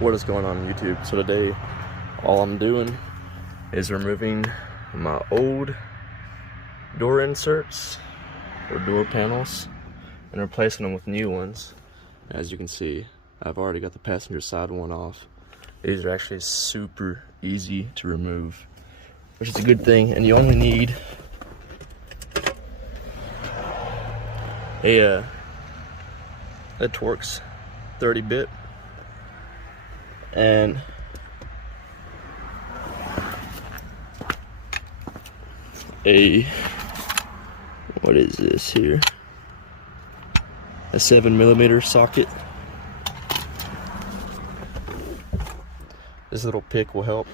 What is going on YouTube? So today all I'm doing is removing my old door inserts or door panels and replacing them with new ones. As you can see, I've already got the passenger side one off. These are actually super easy to remove, which is a good thing, and you only need a torx 30-bit and what is this here? A 7mm socket. This little pick will help.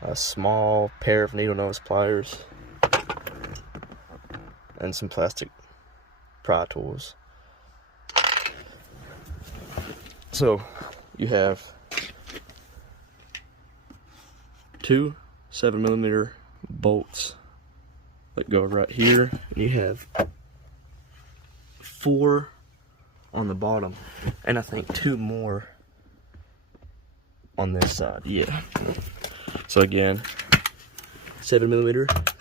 A small pair of needle nose pliers and some plastic pry tools. So you have two 7mm bolts that go right here, and you have 4 on the bottom, and I think 2 more on this side. Yeah. So again, 7mm.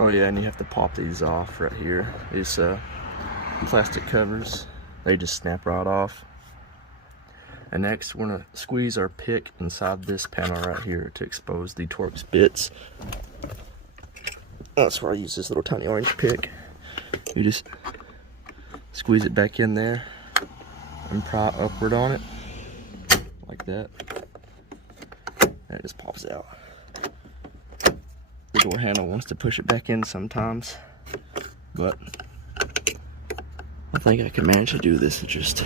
Oh yeah, and you have to pop these off right here. These plastic covers, they just snap right off. And next, we're gonna squeeze our pick inside this panel right here to expose the torx bits. That's where I use this little tiny orange pick. You just squeeze it back in there and pry upward on it, like that. And it just pops out. The door handle wants to push it back in sometimes, but I think I can manage to do this with just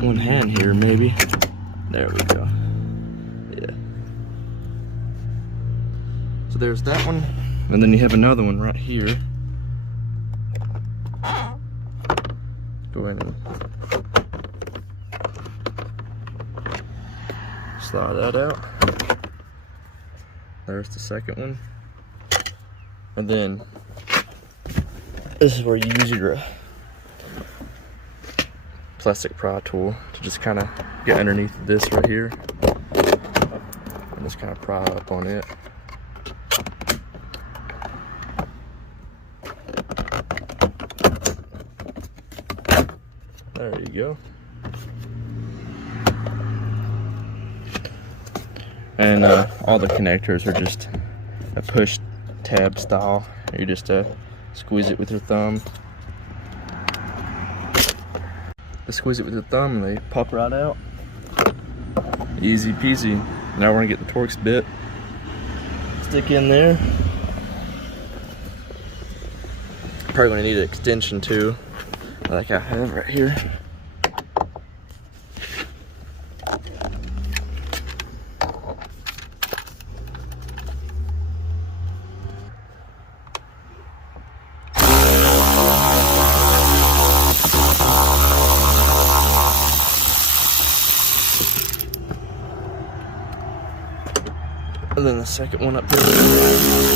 one hand here, maybe. There we go. Yeah. So there's that one, and then you have another one right here. Go ahead and slide that out. There's the second one. And then this is where you use your plastic pry tool to just kind of get underneath this right here and just kind of pry up on it. There you go. And all the connectors are just a push tab style. You just squeeze it with your thumb. Squeeze it with your thumb and they pop right out. Easy peasy. Now we're gonna get the torx bit. Stick in there. Probably gonna need an extension too, like I have right here. And then the second one up here.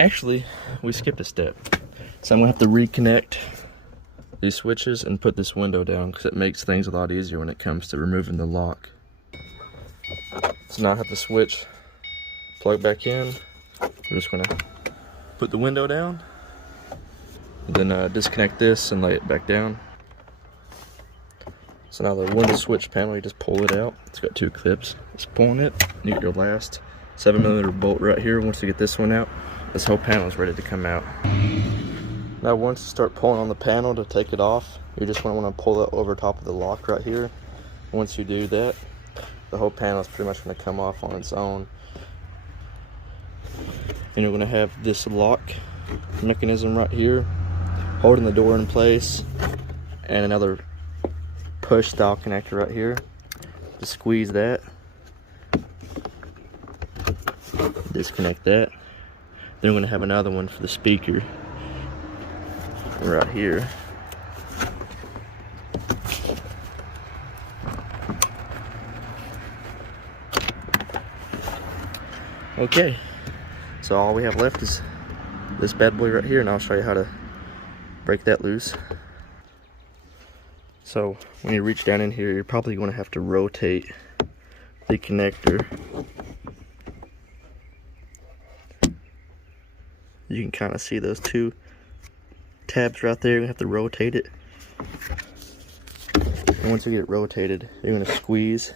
Actually, we skipped a step. So I'm gonna have to reconnect these switches and put this window down because it makes things a lot easier when it comes to removing the lock. So now I have the switch plug back in, we're just gonna put the window down, and then disconnect this and lay it back down. So now the window switch panel, you just pull it out. It's got 2 clips. Just pulling it, you get your last 7mm bolt right here. Once you get this one out, this whole panel is ready to come out. Now once you start pulling on the panel to take it off, you're just going to want to pull it over top of the lock right here. Once you do that, the whole panel is pretty much going to come off on its own. And you're going to have this lock mechanism right here holding the door in place, and another push style connector right here. Just squeeze that, disconnect that. Then we're going to have another one for the speaker right here. Okay, so all we have left is this bad boy right here, and I'll show you how to break that loose. So when you reach down in here, you're probably going to have to rotate the connector. You can kind of see those 2 tabs right there. You have to rotate it. And once you get it rotated, you're going to squeeze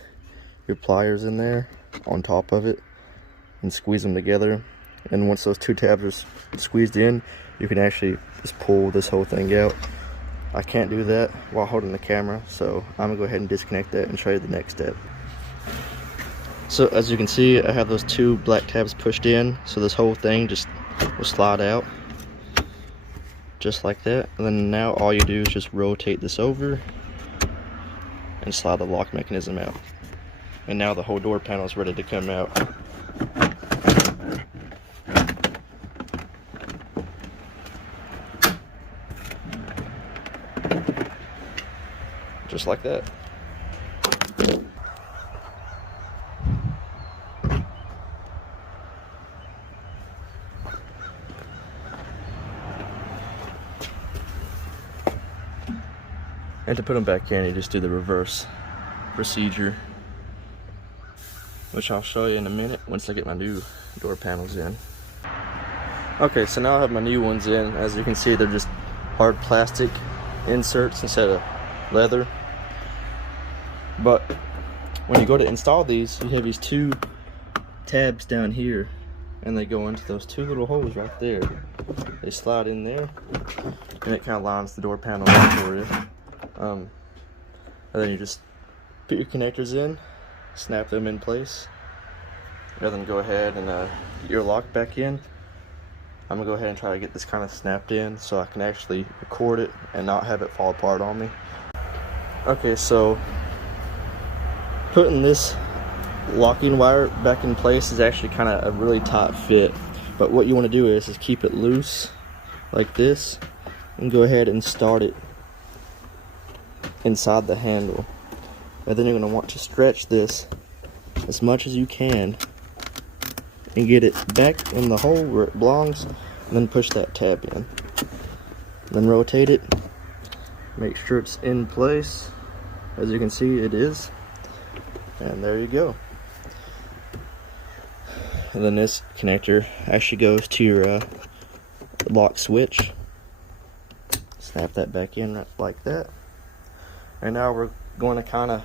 your pliers in there on top of it and squeeze them together. And once those 2 tabs are squeezed in, you can actually just pull this whole thing out. I can't do that while holding the camera, so I'm gonna go ahead and disconnect that and show you the next step. So as you can see, I have those 2 black tabs pushed in, so this whole thing just will slide out just like that. And then now all you do is just rotate this over and slide the lock mechanism out, and now the whole door panel is ready to come out. Just like that. And to put them back in, you just do the reverse procedure, which I'll show you in a minute once I get my new door panels in. Okay, so now I have my new ones in. As you can see, they're just hard plastic inserts instead of leather. But when you go to install these, you have these 2 tabs down here, and they go into those 2 little holes right there. They slide in there, and it kind of lines the door panel up for you. And then you just put your connectors in, snap them in place, and then go ahead and get your lock back in. I'm gonna go ahead and try to get this kind of snapped in so I can actually record it and not have it fall apart on me. Okay, so putting this locking wire back in place is actually kind of a really tight fit, but what you want to do is keep it loose like this and go ahead and start it inside the handle, and then you're going to want to stretch this as much as you can and get it back in the hole where it belongs, and then push that tab in, then rotate it, make sure it's in place. As you can see, it is. And there you go. And then this connector actually goes to your lock switch. Snap that back in like that. And now we're going to kind of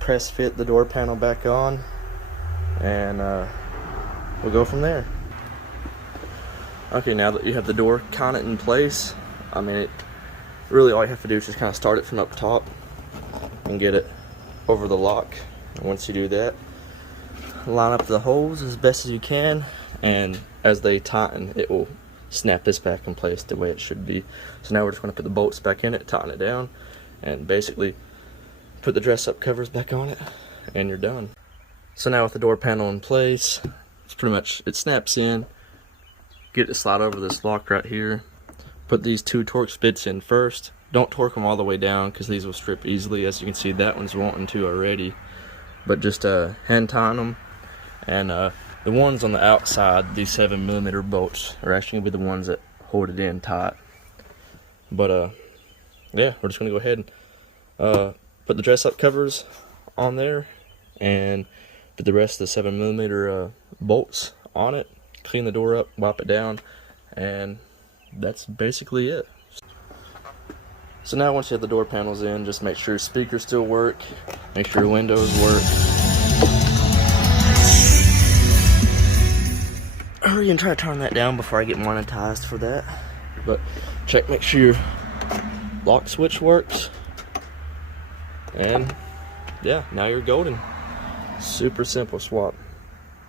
press fit the door panel back on, and we'll go from there. Okay, now that you have the door kind of in place, I mean, really all you have to do is just kind of start it from up top and get it over the lock. And once you do that, line up the holes as best as you can, and as they tighten, it will snap this back in place the way it should be. So now we're just going to put the bolts back in it, tighten it down, and basically put the dress-up covers back on it, and you're done. So now with the door panel in place, it's pretty much, it snaps in. Get it to slide over this lock right here. Put these 2 Torx bits in first. Don't torque them all the way down because these will strip easily. As you can see, that one's wanting to already. But just hand tighten them. And the ones on the outside, these 7mm bolts, are actually going to be the ones that hold it in tight. But yeah, we're just going to go ahead and put the dress-up covers on there and put the rest of the 7mm bolts on it. clean the door up, wipe it down, and that's basically it. So now once you have the door panels in, just make sure your speakers still work, make sure your windows work. Hurry and try to turn that down before I get monetized for that. But make sure your lock switch works. And yeah, now you're golden. Super simple swap.